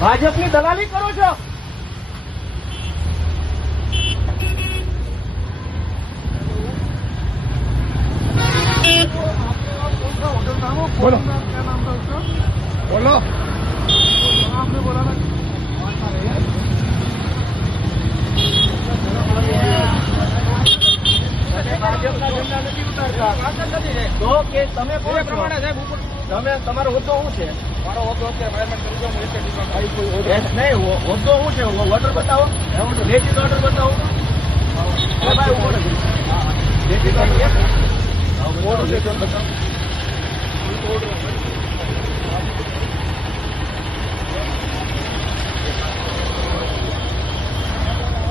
ભાજપની દલાલી કરો છો. बोलो बोलो आपने बोला ना ભાજપના ઝંડા નથી ઉતારતા તો કે તમે કોણ પ્રમાણે તમે તમારો હોદ્દો શું છે? મારો હોદ્દો અત્યારે નહીં, હોદ્દો શું છે? ઓર્ડર બતાવો, લેખિત ઓર્ડર બતાવો. લેખિત ઓર્ડર બતાવો.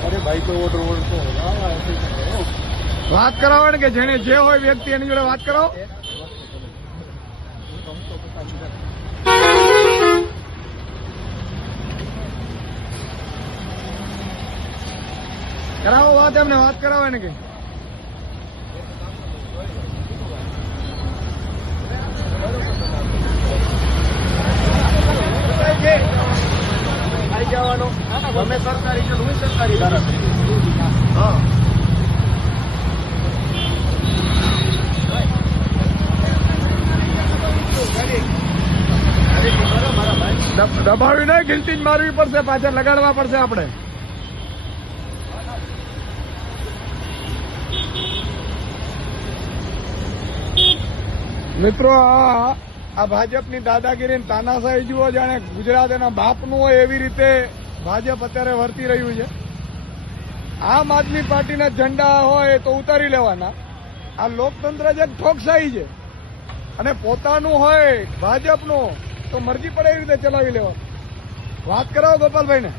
अरे भाई तो ऑर्डर तो बात कराओ ने कि जेने जे होय व्यक्ति एनी जोड़े बात कराओ. कराओ बात एमने बात कराओ ने कि આવી જવાનો તમે સરકારી છે, હું સરકારી ધારાસભ્ય. હા, દબાવી નહીં, ગિલતી જ મારવી પડશે, પાછળ લગાડવા પડશે આપણે. મિત્રો આ ભાજપની દાદાગીરી તાનાશાહી જુઓ, જાણે ગુજરાત એના બાપનું હોય એવી રીતે ભાજપ અત્યારે વર્તી રહ્યું છે. આમ આદમી પાર્ટીના ઝંડા હોય તો ઉતારી લેવાના. આ લોકતંત્ર જ એક ઠોકશાહી છે અને પોતાનું હોય ભાજપનું તો મરજી પડે એવી રીતે ચલાવી લેવાનું. વાત કરાવો ગોપાલભાઈને.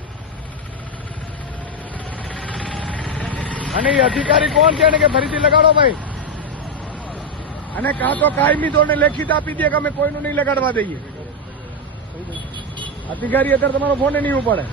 અને એ અધિકારી કોણ છે કે ફરીથી લગાડો ભાઈ, અને કાં તો કાયમી ધોરણે લેખિત આપી દે કે અમે કોઈનું નહીં લગાડવા દઈએ. અધિકારી અત્યારે તમારો ફોન નહીં ઉપાડે.